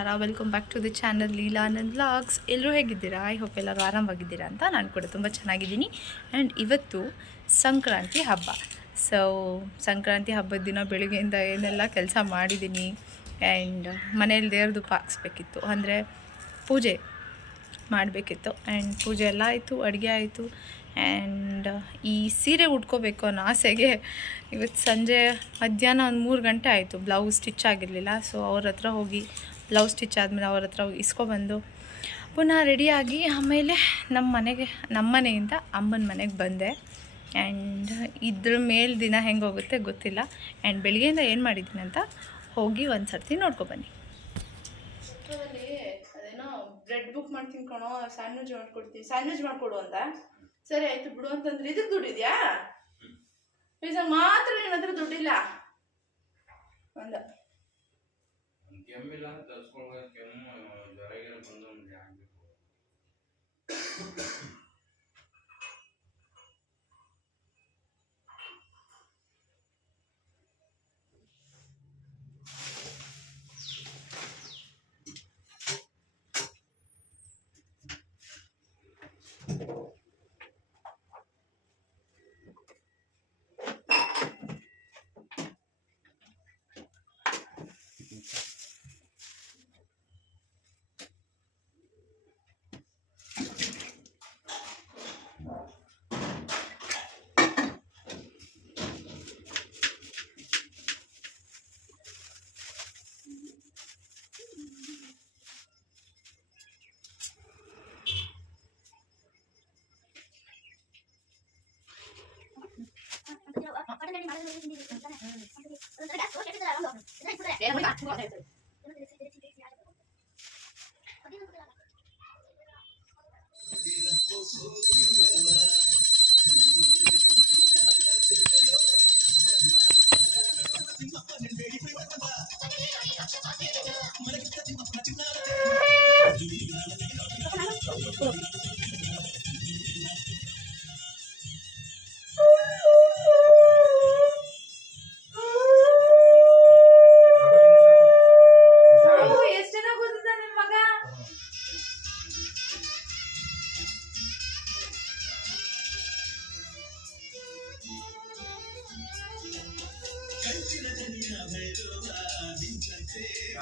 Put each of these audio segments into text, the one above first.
ನಮಸ್ಕಾರ, welcome back to the channel Leelanand vlogs. ಎಲ್ಲರೂ ಹೇಗಿದ್ದೀರಾ? ಐ ಹೋಪ್ ಎಲ್ಲರೂ ಆರಾಮಾಗಿದ್ದೀರಾ ಅಂತ. ನಾನು ಕೂಡ ತುಂಬ ಚೆನ್ನಾಗಿದ್ದೀನಿ. ಆ್ಯಂಡ್ ಇವತ್ತು ಸಂಕ್ರಾಂತಿ ಹಬ್ಬ. ಸೊ ಸಂಕ್ರಾಂತಿ ಹಬ್ಬದ ದಿನ ಬೆಳಗ್ಗೆಯಿಂದ ಏನೆಲ್ಲ ಕೆಲಸ ಮಾಡಿದ್ದೀನಿ. ಆ್ಯಂಡ್ ಮನೇಲಿ ದೇವ್ರದ್ದು ಹಾಕ್ಸ್ಬೇಕಿತ್ತು, ಅಂದರೆ ಪೂಜೆ ಮಾಡಬೇಕಿತ್ತು. ಆ್ಯಂಡ್ ಪೂಜೆ ಎಲ್ಲ ಆಯಿತು, ಅಡುಗೆ ಆಯಿತು. ಆ್ಯಂಡ್ ಈ ಸೀರೆ ಉಟ್ಕೋಬೇಕು ಅನ್ನೋ ಆಸೆಗೆ ಇವತ್ತು ಸಂಜೆ ಮಧ್ಯಾಹ್ನ ಒಂದು 3 ಗಂಟೆ ಆಯಿತು. ಬ್ಲೌಸ್ ಸ್ಟಿಚ್ ಆಗಿರಲಿಲ್ಲ. ಸೊ ಅವ್ರ ಹತ್ರ ಹೋಗಿ ಬ್ಲೌಸ್ ಸ್ಟಿಚ್ ಆದಮೇಲೆ ಅವ್ರ ಹತ್ರ ಹೋಗಿ ಇಸ್ಕೊಬಂದು ಪುನಃ ರೆಡಿಯಾಗಿ ಆಮೇಲೆ ನಮ್ಮ ಮನೆಯಿಂದ ಅಮ್ಮನ ಮನೆಗೆ ಬಂದೆ. ಆ್ಯಂಡ್ ಇದ್ರ ಮೇಲೆ ದಿನ ಹೆಂಗೆ ಹೋಗುತ್ತೆ ಗೊತ್ತಿಲ್ಲ. ಆ್ಯಂಡ್ ಬೆಳಗ್ಗೆಯಿಂದ ಏನು ಮಾಡಿದ್ದೀನಿ ಅಂತ ಹೋಗಿ ಒಂದು ಸರ್ತಿ ನೋಡ್ಕೊಬನ್ನಿ. ಅದೇನೋ ಬ್ರೆಡ್ ಬುಕ್ ಮಾಡ್ತೀನಿ ಕಣೋ, ಸ್ಯಾಂಡ್ವಿಚ್ ಮಾಡ್ಕೊಡ್ತೀನಿ, ಸ್ಯಾಂಡ್ವಿಚ್ ಮಾಡಿಕೊಡು ಅಂತ. ಸರಿ ಆಯಿತು ಬಿಡು ಅಂತಂದ್ರೆ ಇದಕ್ಕೆ ದುಡ್ಡಿದ್ಯಾ? ಪಿಜ್ಜಾ ಮಾತ್ರ ನಿನ್ನ ಹತ್ರ ದುಡ್ಡಿಲ್ಲ ಅಂದ. ಕೆಮ್ಮಿಲ್ಲ ತರಿಸ್ಕೊಂಡು ಕೆಮ್ಮು ಜ್ವರಗಿರ ಬಂದು ಒಂದು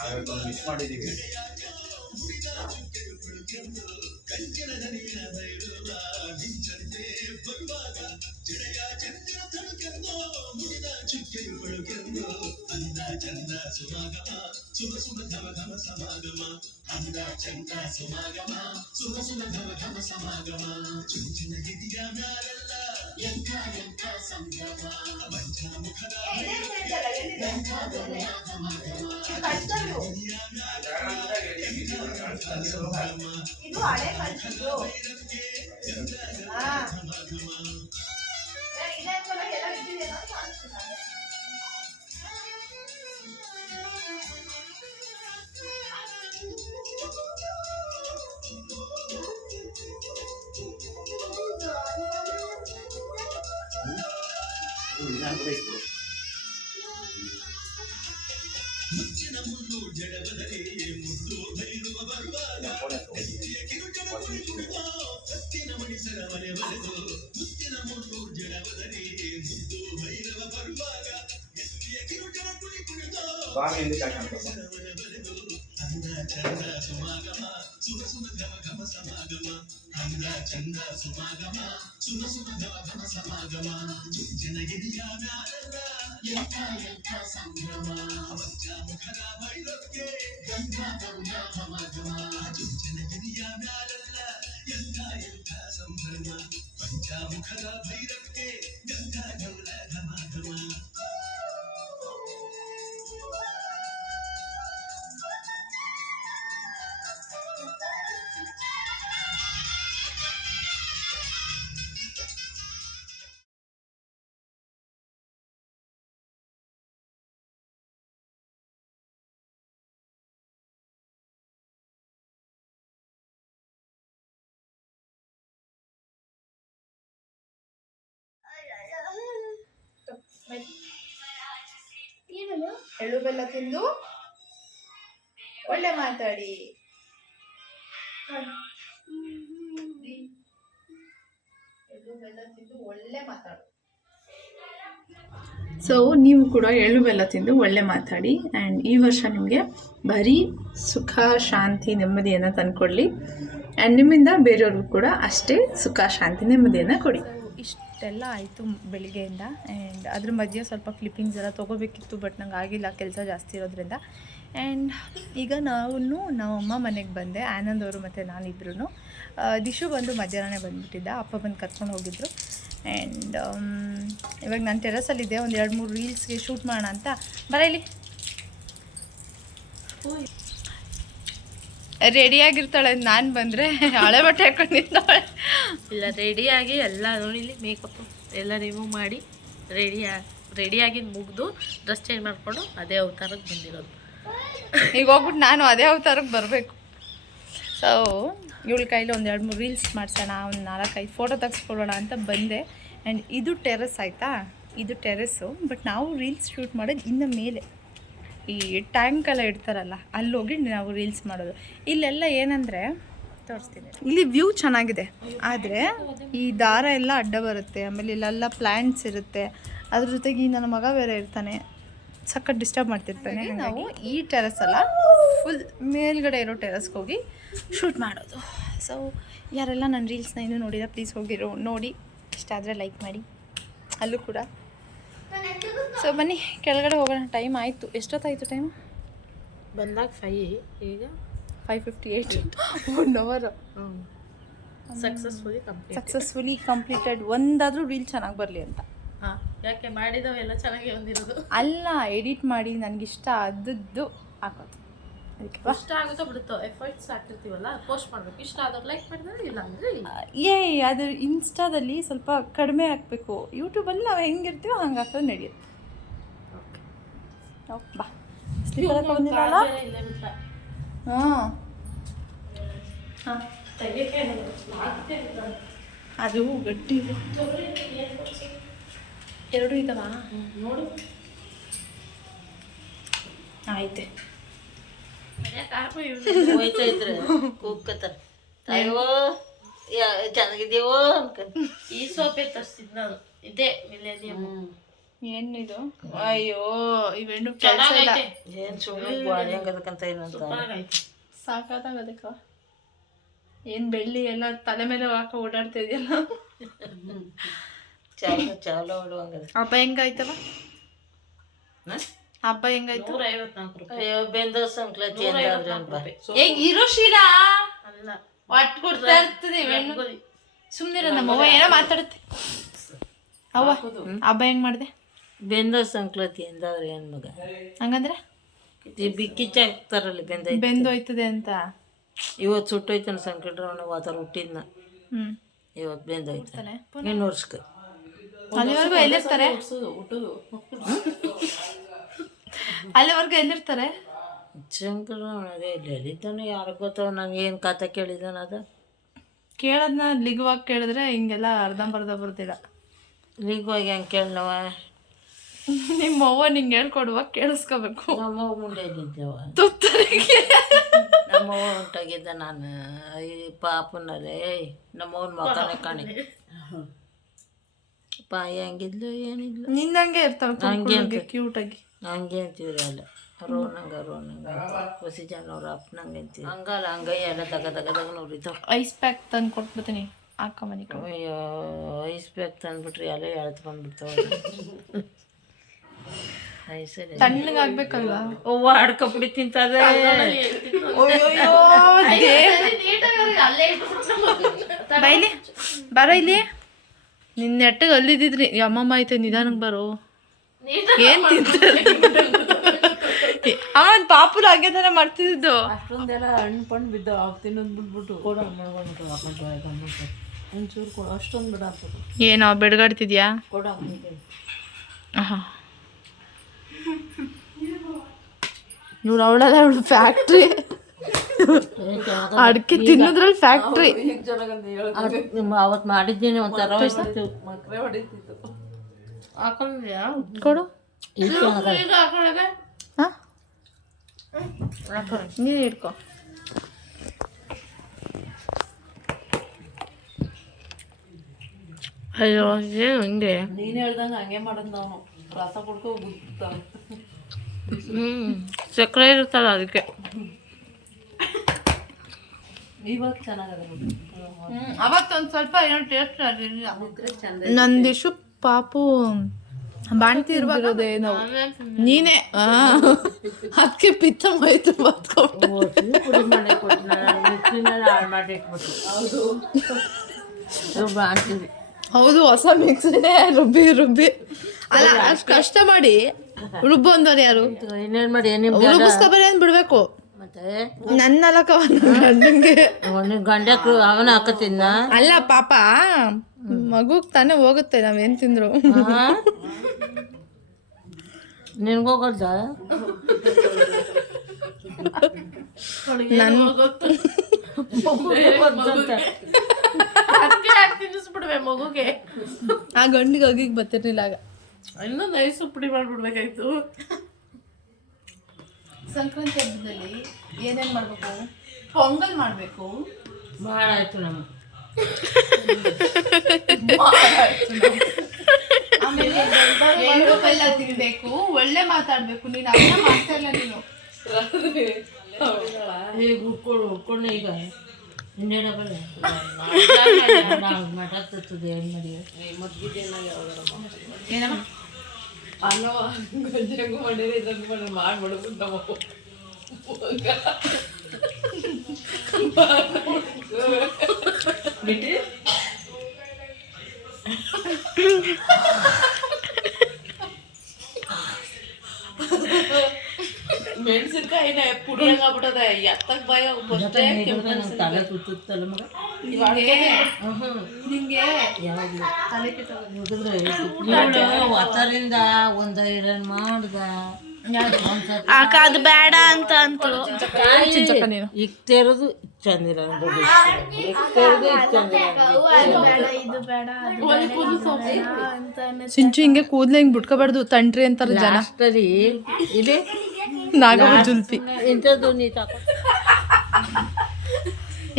ಆಗಬೇಕು. ಮಿಸ್ ಮಾಡಿದ್ದೀವಿ. ಇದು ಹಳೆ ಕಳ್ಸಿದ್ದು. ಎಳ್ಳು ಬೆಲ್ಲ ತಿಂದು ಒಳ್ಳೆ ಮಾತಾಡಿ. ಒಳ್ಳೆ ಮಾತಾಡು. ಸೊ ನೀವು ಕೂಡ ಎಳ್ಳು ಬೆಲ್ಲ ತಿಂದು ಒಳ್ಳೆ ಮಾತಾಡಿ. ಆ್ಯಂಡ್ ಈ ವರ್ಷ ನಿಮಗೆ ಬರೀ ಸುಖ, ಶಾಂತಿ, ನೆಮ್ಮದಿಯನ್ನು ತಂದುಕೊಡ್ಲಿ. ಆ್ಯಂಡ್ ನಿಮ್ಮಿಂದ ಬೇರೆಯವ್ರಿಗೂ ಕೂಡ ಅಷ್ಟೇ ಸುಖ, ಶಾಂತಿ, ನೆಮ್ಮದಿಯನ್ನು ಕೊಡಿ. ಇಷ್ಟೆಲ್ಲ ಆಯಿತು ಬೆಳಿಗ್ಗೆಯಿಂದ. ಆ್ಯಂಡ್ ಅದ್ರ ಮಧ್ಯೆ ಸ್ವಲ್ಪ ಕ್ಲಿಪ್ಪಿಂಗ್ಸ್ ಎಲ್ಲ ತೊಗೋಬೇಕಿತ್ತು, ಬಟ್ ನಂಗೆ ಆಗಿಲ್ಲ ಕೆಲಸ ಜಾಸ್ತಿ ಇರೋದ್ರಿಂದ. ಆ್ಯಂಡ್ ಈಗ ನಮ್ಮಮ್ಮ ಮನೆಗೆ ಬಂದೆ, ಆನಂದ್ ಅವರು ಮತ್ತು ನಾನಿಬ್ರು. ದಿಶು ಬಂದು ಮಧ್ಯಾಹ್ನನೇ ಬಂದುಬಿಟ್ಟಿದ್ದ, ಅಪ್ಪ ಬಂದು ಕರ್ಕೊಂಡು ಹೋಗಿದ್ರು. ಆ್ಯಂಡ್ ಇವಾಗ ನಾನು ಟೆರಸಲ್ಲಿದ್ದೆ, ಒಂದು 2-3 ರೀಲ್ಸ್ಗೆ ಶೂಟ್ ಮಾಡೋಣ ಅಂತ. ಇಲ್ಲಿ ರೆಡಿಯಾಗಿರ್ತಾಳೆ, ನಾನು ಬಂದರೆ ಹಳೆ ಬಟ್ಟೆ ಹಾಕೊಂಡಿರ್ತಾಳೆ. ಇಲ್ಲ, ರೆಡಿಯಾಗಿ ಎಲ್ಲ ನೋಡಿಲಿ ಮೇಕಪ್ಪು ಎಲ್ಲ ರಿಮೂವ್ ಮಾಡಿ ರೆಡಿಯಾಗಿ ಮುಗಿದು ಡ್ರೆಸ್ ಚೇಂಜ್ ಮಾಡಿಕೊಂಡು ಅದೇ ಅವತಾರಕ್ಕೆ ಬಂದಿರೋದು. ಈಗ ಹೋಗ್ಬಿಟ್ಟು ನಾನು ಅದೇ ಅವತಾರಕ್ಕೆ ಬರಬೇಕು. ಸೊ ಇವಳ ಕೈಲಿ ಒಂದು 2-3 ರೀಲ್ಸ್ ಮಾಡಿಸೋಣ, ಒಂದು 4-5 ಫೋಟೋ ತೆಗೆಸ್ಕೊಳ್ಳೋಣ ಅಂತ ಬಂದೆ. ಆ್ಯಂಡ್ ಇದು ಟೆರಸ್ ಆಯಿತಾ, ಇದು ಟೆರಸ್ಸು. ಬಟ್ ನಾವು ರೀಲ್ಸ್ ಶೂಟ್ ಮಾಡೋದು ಇನ್ನು ಮೇಲೆ ಈ ಟ್ಯಾಂಕೆಲ್ಲ ಇಡ್ತಾರಲ್ಲ, ಅಲ್ಲಿ ಹೋಗಿ ನಾವು ರೀಲ್ಸ್ ಮಾಡೋದು. ಇಲ್ಲೆಲ್ಲ ಏನಂದರೆ ತೋರಿಸ್ತೀನಿ, ಇಲ್ಲಿ ವ್ಯೂ ಚೆನ್ನಾಗಿದೆ, ಆದರೆ ಈ ದಾರ ಎಲ್ಲ ಅಡ್ಡ ಬರುತ್ತೆ. ಆಮೇಲೆ ಇಲ್ಲೆಲ್ಲ ಪ್ಲ್ಯಾಂಟ್ಸ್ ಇರುತ್ತೆ, ಅದ್ರ ಜೊತೆಗೆ ನನ್ನ ಮಗ ಬೇರೆ ಇರ್ತಾನೆ, ಸಖತ್ ಡಿಸ್ಟರ್ಬ್ ಮಾಡ್ತಿರ್ತಾನೆ. ನಾವು ಈ ಟೆರಸ್ ಅಲ್ಲ, ಫುಲ್ ಮೇಲ್ಗಡೆ ಇರೋ ಟೆರಸ್ಗೆ ಹೋಗಿ ಶೂಟ್ ಮಾಡೋದು. ಸೊ ಯಾರೆಲ್ಲ ನನ್ನ ರೀಲ್ಸ್ನ ಇನ್ನೂ ನೋಡಿದ ಪ್ಲೀಸ್ ಹೋಗಿರೋ ನೋಡಿ, ಇಷ್ಟ ಆದರೆ ಲೈಕ್ ಮಾಡಿ ಅಲ್ಲೂ ಕೂಡ. ಸೊ ಬನ್ನಿ ಕೆಳಗಡೆ ಹೋಗೋಣ. ಟೈಮ್ ಆಯಿತು, ಎಷ್ಟೊತ್ತಾಯಿತು ಟೈಮು? ಬಂದಾಗ 5, ಈಗ 5:58. 1 hour ಸಕ್ಸಸ್ಫುಲಿ ಕಂಪ್ಲೀಟೆಡ್. ಒಂದಾದರೂ ರೀಲ್ ಚೆನ್ನಾಗಿ ಬರಲಿ ಅಂತ. ಹಾಂ, ಯಾಕೆ ಮಾಡಿದವೆಲ್ಲ ಚೆನ್ನಾಗಿ ಬಂದಿರೋದು ಅಲ್ಲ, ಎಡಿಟ್ ಮಾಡಿ ನನಗಿಷ್ಟ ಆದದ್ದು ಹಾಕೋದು. ಅದಕ್ಕೆ ಇಷ್ಟ ಆಗುತ್ತೋ ಬಿಡುತ್ತೋ ಎಫರ್ಟ್ಸ್ ಹಾಕಿರ್ತೀವಲ್ಲ, ಪೋಸ್ಟ್ ಮಾಡಬೇಕು. ಇಷ್ಟ ಆದವ್ರು ಲೈಕ್ ಮಾಡಿದ್ರೆ, ಇಲ್ಲ ಅಂದರೆ ಇಲ್ಲ. ಅದು ಇನ್ಸ್ಟಾದಲ್ಲಿ ಸ್ವಲ್ಪ ಕಡಿಮೆ ಹಾಕಬೇಕು. ಯೂಟ್ಯೂಬಲ್ಲಿ ನಾವು ಹೆಂಗಿರ್ತೀವೋ ಹಂಗೆ ಹಾಕೋದು ನಡೆಯುತ್ತೆ. ಓಕೆ ಬಾ. ಸ್ಲೀಪರ್ ಹಾಕೊಂಡಿಲ್ಲ? ಹಾಂ, ಅದು ಗಟ್ಟಿ ಇದೆ. 2 ಇದ್ದಾವ ನೋಡು. ಆಯ್ತೆ. ಹೋಯ್ತಾ ಇದ್ರೆ ಕೂಗ್ಕತ್ತಾರ, ಅಯ್ಯೋ ಚೆನ್ನಾಗಿದ್ದೀವೋ ಅನ್ಕೊಂಡು. ಈ ಸೋಪೆ ತರಿಸಿದ್ ನಾನು, ಇದೇ ಮಿಲೇನಿಯಂ. ಏನಿದು? ಅಯ್ಯೋ ಇವೆಣ್ಣು ಕೆಲಸ ಇಲ್ಲ. ಏನ್ ಸುಮ್ಮನೆ ಬಾಡಿ ಹಂಗದಕ್ಕಂತ ಏನಂತ ಸಾಕಾಗದಕ್ಕ. ಏನು ಬೆಳ್ಳಿ ಎಲ್ಲ ತಲೆ ಮೇಲೆ ಹಾಕ ಓಡಾಡ್ತಾ ಇದೆಯಲ್ಲ. ಚಾವಲ ಹೊಡುವಂಗದ. ಹಬ್ಬ ಹೆಂಗಾಯ್ತವ? ಹಬ್ಬ ಹೆಂಗಾಯ್ತು? 154 ರೂಪಾಯಿ. ಬೆಂದ ಸಂಕ್ರಾಂತಿ ಇರೋ ಶೀಲಾ ಅಲ್ಲ, ಒಟ್ಟು ಕೊಡ್ತಾ ಇರ್ತದೆ. ಸುಮ್ಮನೆ ನಮ್ಮವ್ವ ಏನೋ ಮಾತಾಡುತ್ತೆ. ಅವ್ವ ಹಬ್ಬ ಹೆಂಗ್ ಮಾಡಿದೆ? ಬೆಂದ ಸಂಕ್ರಾಂತಿ ಎಂದಾದ್ರೆ ಏನ್ ಮಗ? ಹಂಗಂದ್ರೆ ಬಿಕ್ಕಿಚ್ಚ ಹಾಕ್ತಾರಲ್ಲಿ ಬೆಂದೋಯ್ತದೆ ಅಂತ. ಇವತ್ತು ಸುಟ್ಟೋಯ್ತಾನ ಸಂಕಟರವಣ ವಾತಾರ ಹುಟ್ಟಿದ್ನ. ಇವತ್ತು ಬೆಂದೋಯ್ತಾನೆ. ಇನ್ನು ವರ್ಷಕ್ಕೆ ಅಲ್ಲಿವರೆಗೂ ಎಲ್ಲಿರ್ತಾರೆ? ಅಲ್ಲಿವರೆಗೂ ಎಲ್ಲಿರ್ತಾರೆ? ಶಂಕರವಣ ಅದೇ ಎಲ್ಲಿದ್ದಾನೆ ಯಾರು ಗೊತ್ತವ. ನಂಗೆ ಏನು ಕತೆ ಕೇಳಿದಾನ ಅದ ಕೇಳೋದನ್ನ ಲಿಗುವಾಗಿ ಕೇಳಿದ್ರೆ ಹಿಂಗೆಲ್ಲ ಅರ್ಧಂಬರ್ಧ ಬರ್ತಿಲ್ಲ. ಲೀಗೋಗಿ ಹೆಂಗೆ ಕೇಳವ? ನಿಮ್ಮ ಅವ್ವ ನಿಂಗೆ ಹೇಳ್ಕೊಡುವಾಗ ಕೇಳಿಸ್ಕೋಬೇಕು. ನಮ್ಮವ್ವ ಮುಂದೆ ಇದ್ದಿದ್ದವ, ತುತ್ತರಿಗೆ ನಮ್ಮವ್ವ ಹೊಂಟಾಗಿದ್ದ. ನಾನು ಈ ಪಾಪನಲ್ಲೇ ನಮ್ಮವ್ನ ಮಕ್ಕನೇ ಕಾಣಿ ಪಾಯಿ ಹಂಗಿದ್ಲು ಏನಿದ್ಲು. ನಿನ್ನಂಗೆ ಇರ್ತಾವೆ ಕ್ಯೂಟಾಗಿ. ಹಂಗೆ ಅಂತೀವ್ರಿ ಅಲ್ಲ, ರೋನಂಗ ಹೊಸಿ ಜನ ಅವ್ರ ಅಪ್ಪನಂಗೆ ಅಂತೀವಿ. ಹಂಗಲ್ಲ ಹಂಗಯ್ಯ ಎಲ್ಲ ತಗದಾಗ ನೋಡಿತಾವ. ಐಸ್ ಪ್ಯಾಕ್ ತಂದು ಕೊಟ್ಬಿಡ್ತೀನಿ, ಹಾಕೊಂಬನಿ. ಅಯ್ಯೋ ಐಸ್ ಪ್ಯಾಕ್ ತಂದ್ಬಿಟ್ರಿ ಅಲ್ಲೇ ಎಳ್ತು ಬಂದ್ಬಿಡ್ತಾವ. ಐಸಲ್ಲಿ ತಣ್ಣಗೆ ಆಗ್ಬೇಕಲ್ವಾ? ಅವ್ವ ಅಡ್ಕಪುಡಿ ತಿಂತದೆ. ಬೈಲಿ ಬರೋ ಇಲ್ಲಿ. ನಿನ್ನ ನೆಟ್ಟಗೆ ಅಲ್ಲಿದ್ದಿದ್ರಿ ಅಮ್ಮಮ್ಮ ಐತೆ ನಿಧಾನಕ್ಕೆ ಬರೋ. ಏನ್ ತಿಂತಾರೆ ಅಮ್ಮ? ಪಾಪುರು ಹಾಗೆ ತಾನೆ ಮಾಡ್ತಿದ್ದು. ಅಷ್ಟೊಂದೆಲ್ಲ ಹಣ್ಣು ಪಣ್ಣು ಬಿದ್ದು ತಿನ್ನೋದು ಬಿಟ್ಬಿಟ್ಟು ಕೊಡ ಒಂಚೂರು ಕೊಡು, ಅಷ್ಟೊಂದು ಬಿಡ ಹಾಕ್ಬೇಕು. ಏನೋ ಬೆಡ್ಗಾಡ್ತಿದ್ಯಾ? ಕೊಡ ಹಾಂ, ಇವ್ಳು ಅವಳಲ್ಲ, ಅವಳು ಫ್ಯಾಕ್ಟ್ರಿ ಅಡಿಕೆ ತಿನ್ನೋದ್ರಲ್ಲಿ ಫ್ಯಾಕ್ಟ್ರಿ. ಅವತ್ತು ಮಾಡಿದ್ದೀನಿ ಒಂಥರ ಮಕ್ರೆ ಹೊಡಿತಿತ್ತು. ಹಾಕೊಂಡ್ಯಾ? ಕೊಡು. ಈಗ ಹಾಕೊಳ್ಳೋದೆ ಹಾಂ ನೀನು ಹಿಡ್ಕೊ. ಅಯ್ಯೋ ಏನು ಹಂಗೆ ನೀನು ಹೇಳ್ದಂಗೆ ಹಂಗೆ ಮಾಡೋದು ನಾವು ರಸ ಕುಡ್ಕೊ ಸಕ್ಕರೆ ಇರುತ್ತಲ್ಲ ಅದಕ್ಕೆ. ಇವಾಗ ಚೆನ್ನಾಗದ ಅವತ್ತೊಂದು ಸ್ವಲ್ಪ ಏನೋ ಟೇಸ್ಟ್ ಆಗಿರಲಿಲ್ಲ. ಚಂದ ನಂದಿಶು ಪಾಪು ಬಾಣ್ತಿ ಇರ್ಬಾರ್ದೇ ನಾವು ನೀನೇ ಅದಕ್ಕೆ ಪಿತ್ತ ಮೈತು ಬತ್ಕೊಂಡು ಪುಡಿ ಮಾಡಿ ಕೊಟ್ಟು ನಾನು ಮಿಕ್ಸಿನಲ್ಲಿ ಹಾಳು ಮಾಡಿ ಇಟ್ಬಿಟ್ಟು ಅಂತೀವಿ. ಹೌದು, ಹೊಸ ಮಿಕ್ಸಿನೇ ರುಬ್ಬಿ ಅಲ್ಲ ಅಷ್ಟು ಕಷ್ಟ ಮಾಡಿ ರುಬ್ಬು ಅಂದವ್ರು ಯಾರು? ಇನ್ನೇನು ಮಾಡಿ ರುಬ್ಬಿಸ್ಕೊಬರಿ ಅಂತ ಬಿಡ್ಬೇಕು. ಮತ್ತೆ ನನ್ನ ಅಲಕವ ಗಂಡಂಗೆ ಅವನಿಗೆ ಗಂಡಕ್ರು ಅವನ ಹಾಕತ್ತಿದ್ನ ಅಲ್ಲ ಪಾಪ ಮಗುಗ್ ತಾನೇ ಹೋಗುತ್ತೆ ನಾವೇನ್ ತಿಂದ್ರು. ನಿನ್ಗೋಗಲ್ದ ತಿನ್ನಿಸ್ಬಿಡ್ವೆ ಮಗುಗೆ. ಆ ಗಂಡಿಗೆ ಹೋಗಿಗೆ ಬರ್ತಿರ್ಲಿಲ್ಲ ಆಗ. ಇನ್ನೊಂದು ನೈಸು ಪುಡಿ ಮಾಡಿಬಿಡ್ಬೇಕಾಯ್ತು. ಸಂಕ್ರಾಂತಿ ಹಬ್ಬದಲ್ಲಿ ಏನೇನು ಮಾಡಬೇಕು? ಪೊಂಗಲ್ ಮಾಡಬೇಕು. ಮಾಡಾಯ್ತು ನಮಗೆ. ಆಮೇಲೆ ಎಳ್ಳು ಬೆಲ್ಲ ತಿನ್ಬೇಕು, ಒಳ್ಳೆ ಮಾತಾಡ್ಬೇಕು. ನೀನು ಅದನ್ನ ಮಾಡ್ತಾ ಇಲ್ಲ ನೀನು. ಈಗ ಉಟ್ಕೊಂಡು ಈಗ ಇನ್ನೇನಾಗಲ್ಲ ಮಠ ತತ್ತದೆ ಏನು ಮಾಡಿ ಏನಮ್ಮ ಮೆಣಸಿನ್ಕಾಯಿನ ಪುಡಿ ಹಂಗಾಗ್ಬಿಟ್ಟದೆ. ಎತ್ತಕ್ ಭಯ ತಲೆ ಸುತ್ತಲ್ಲ ಮಗ ನಿಂಗೆ ಒತ್ತರಿಂದ ಒಂದು ಐರನ್ ಮಾಡ್ದ ಅದು ಬೇಡ ಅಂತ ಅಂತಳು. ಈಗ ತೆರೆದು ಚಂದಿರ ಸಿಂಚು ಹಿಂಗೆ ಕೂದ್ಲು ಹಿಂಗೆ ಬಿಟ್ಕೋಬಾರ್ದು, ತಂಟ್ರಿ ಅಂತಾರ ಜನ. ಅಷ್ಟರಿ ಇಲ್ಲಿ ನಾಗವ ಜುಲ್ಪಿ ಇಂಥದ್ದು ನೀ ತಕ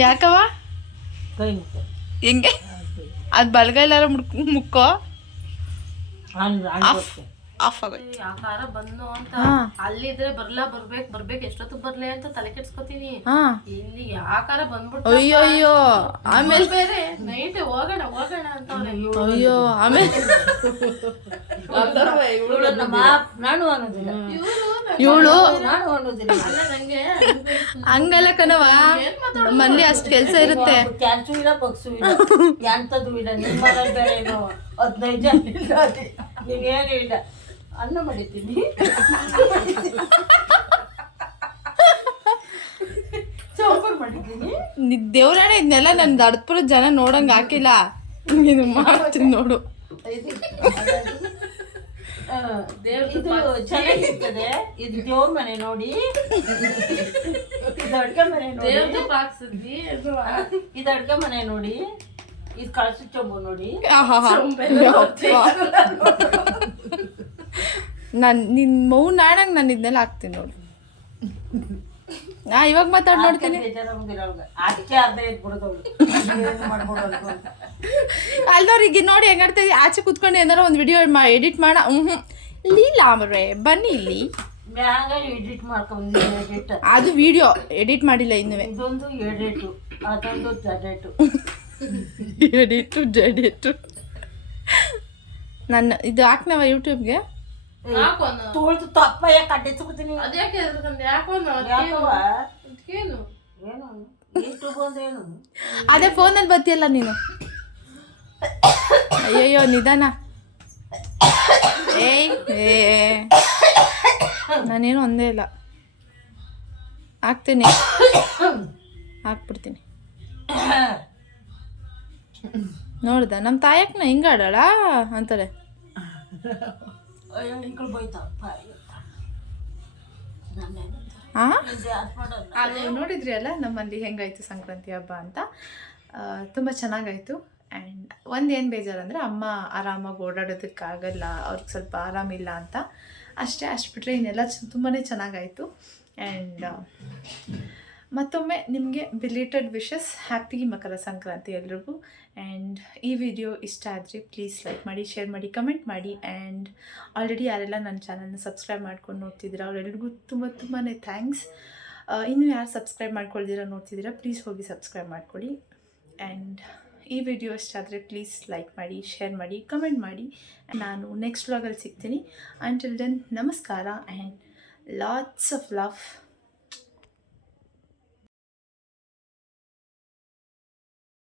ಯಾಕವ ಕೈ ಹೆಂಗೆ ಅದು ಬಲಗೈಲಾರ ಮುಕ್ಕೋ ಆಫ್ ಆಗೋಯ್ತು. ಆ ಕಾರ ಬಂದು ಅಂತ ಅಲ್ಲಿದ್ರೆ ಬರ್ಬೇಕು ಎಷ್ಟೊತ್ತಿಗೆ ಬರ್ಲಿ ಅಂತ ತಲೆ ಕೆಡ್ಸ್ಕೊತೀನಿ. ಇಲ್ಲಿ ಯಾಕಾರ ಬಂದ್ಬಿಟ್ಟು ಅಯ್ಯೋ ಆಮೇಲೆ ಬೇರೆ ನೈಟ್ ಹೋಗೋಣ ಅಂತವ್ರೆ. ಅಯ್ಯೋ ಆಮೇಲೆ ನಾನು ಅನ್ನೋದಿಲ್ಲ ಇವಳು ನಾನು ಅನ್ನೋದಿಲ್ಲ ನಂಗೆ ಹಂಗಲ್ಲ ಕಣವ, ಮನೇಲಿ ಅಷ್ಟು ಕೆಲಸ ಇರುತ್ತೆ. ಕ್ಯಾನ್ಸು ಇಲ್ಲ ಬಗ್ಸು ಇಲ್ಲ ಎಂಥದ್ದು ಇಲ್ಲ. ನಿಮ್ಮ ಮನೇಲಿ ಬೇರೆ ಏನು 15 ಜನ ಇಲ್ಲ, ನೀವೇನು ಇಲ್ಲ. ಅನ್ನ ಮಾಡಿದ್ದೀನಿ, ಚೌಕರ್ ಮಾಡಿದ್ದೀನಿ. ದೇವ್ರಾಣೆ ಇದನ್ನೆಲ್ಲ ನನ್ನ ದಡ್ಪುರ ಜನ ನೋಡಂಗೆ ಹಾಕಿಲ್ಲ. ಇದು ಮಾಡ್ತೀನಿ ನೋಡು. ಇದು ಚೆನ್ನಾಗಿರ್ತದೆ. ಇದು ದೇವ್ರ ಮನೆ ನೋಡಿ, ಇದು ಅಡ್ಗೆ ಮನೆ ನೋಡಿ, ಇದು ಅಡ್ಗೆ ಮನೆ ನೋಡಿ, ಇದು ಕಳಸು ಚೊಂಬು ನೋಡಿ. ನಾನು ನಿನ್ನ ಮೌನ್ ನಾಡಂಗೆ ನಾನು ಇದನ್ನೆಲ್ಲ ಹಾಕ್ತೀನಿ ನೋಡು. ಇವಾಗ ಮಾತಾಡಿ ನೋಡ್ತೀನಿ. ಅದಕ್ಕೆ ಅರ್ಧ ಇಟ್ಬಿಡೋದು ಅಲ್ದವ್ರಿಗೆ ನೋಡಿ ಹೆಂಗಾಡ್ತಾ ಇದೀವಿ. ಆಚೆ ಕೂತ್ಕೊಂಡು ಏನಾರ ಒಂದು ವಿಡಿಯೋ ಎಡಿಟ್ ಮಾಡ. ಲೀಲಾ ಅವ್ರೆ ಬನ್ನಿ ಇಲ್ಲಿ. ಮ್ಯಾಗ ಎಡಿಟ್ ಮಾಡ್ಕೊಂಡು ಎಡಿಟ್ ಅದು ವಿಡಿಯೋ ಎಡಿಟ್ ಮಾಡಿಲ್ಲ ಇನ್ನೂ. ಇದೊಂದು ಎಡಿಟು, ಅದೊಂದು ಜಡೆಟು. ಎಡಿಟು ನನ್ನ ಇದು ಹಾಕ್ನವ ಯೂಟ್ಯೂಬ್ಗೆ. ತೋಳ್ದು ತಪ್ಪ ಯಾಕೆ ಅಡ್ಡೆ ತಗೋತೀನಿ. ಏನು ಯೂಟ್ಯೂಬ್ ಅಂದೇನು ಅದೇ ಫೋನಲ್ಲಿ ಬರ್ತೀಯಲ್ಲ ನೀನು. ಅಯ್ಯಯ್ಯೋ ನಿಧಾನ. ನಾನೇನು ಒಂದೇ ಇಲ್ಲ ಹಾಕ್ತೀನಿ, ಹಾಕ್ಬಿಡ್ತೀನಿ. ನೋಡ್ದ ನಮ್ಮ ತಾಯಕ್ಕನ ಹಿಂಗಾಡಳ ಅಂತಾರೆ. ಅದು ನೋಡಿದ್ರಿ ಅಲ್ಲ ನಮ್ಮಲ್ಲಿ ಹೆಂಗಾಯ್ತು ಸಂಕ್ರಾಂತಿ ಹಬ್ಬ ಅಂತ. ತುಂಬ ಚೆನ್ನಾಗಾಯಿತು. ಆ್ಯಂಡ್ ಒಂದು ಏನು ಬೇಜಾರಂದರೆ ಅಮ್ಮ ಆರಾಮಾಗಿ ಓಡಾಡೋದಕ್ಕಾಗಲ್ಲ, ಅವ್ರಿಗೆ ಸ್ವಲ್ಪ ಆರಾಮಿಲ್ಲ ಅಂತ. ಅಷ್ಟು ಬಿಟ್ಟರೆ ಇನ್ನೆಲ್ಲ ತುಂಬಾ ಚೆನ್ನಾಗಾಯಿತು. ಆ್ಯಂಡ್ ಮತ್ತೊಮ್ಮೆ ನಿಮಗೆ ಬಿಲೇಟೆಡ್ ವಿಶಸ್, ಹ್ಯಾಪಿ ಮಕರ ಸಂಕ್ರಾಂತಿ ಎಲ್ರಿಗೂ. ಆ್ಯಂಡ್ ಈ ವಿಡಿಯೋ ಇಷ್ಟ ಆದರೆ ಪ್ಲೀಸ್ ಲೈಕ್ ಮಾಡಿ, ಶೇರ್ ಮಾಡಿ, ಕಮೆಂಟ್ ಮಾಡಿ. ಆ್ಯಂಡ್ ಆಲ್ರೆಡಿ ಯಾರೆಲ್ಲ ನನ್ನ ಚಾನಲ್ನ ಸಬ್ಸ್ಕ್ರೈಬ್ ಮಾಡ್ಕೊಂಡು ನೋಡ್ತಿದ್ದೀರಾ ಅವರೆಲ್ರಿಗೂ ತುಂಬಾ ಥ್ಯಾಂಕ್ಸ್. ಇನ್ನೂ ಯಾರು ಸಬ್ಸ್ಕ್ರೈಬ್ ಮಾಡ್ಕೊಳ್ದಿರ ನೋಡ್ತಿದ್ದೀರಾ ಪ್ಲೀಸ್ ಹೋಗಿ ಸಬ್ಸ್ಕ್ರೈಬ್ ಮಾಡ್ಕೊಳ್ಳಿ. ಆ್ಯಂಡ್ ಈ ವಿಡಿಯೋ ಇಷ್ಟ ಆದರೆ ಪ್ಲೀಸ್ ಲೈಕ್ ಮಾಡಿ, ಶೇರ್ ಮಾಡಿ, ಕಮೆಂಟ್ ಮಾಡಿ. ನಾನು ನೆಕ್ಸ್ಟ್ ವ್ಲಾಗಲ್ಲಿ ಸಿಗ್ತೀನಿ. ಅಂಟಿಲ್ ದೆನ್ ನಮಸ್ಕಾರ ಆ್ಯಂಡ್ ಲಾಟ್ಸ್ ಆಫ್ ಲವ್.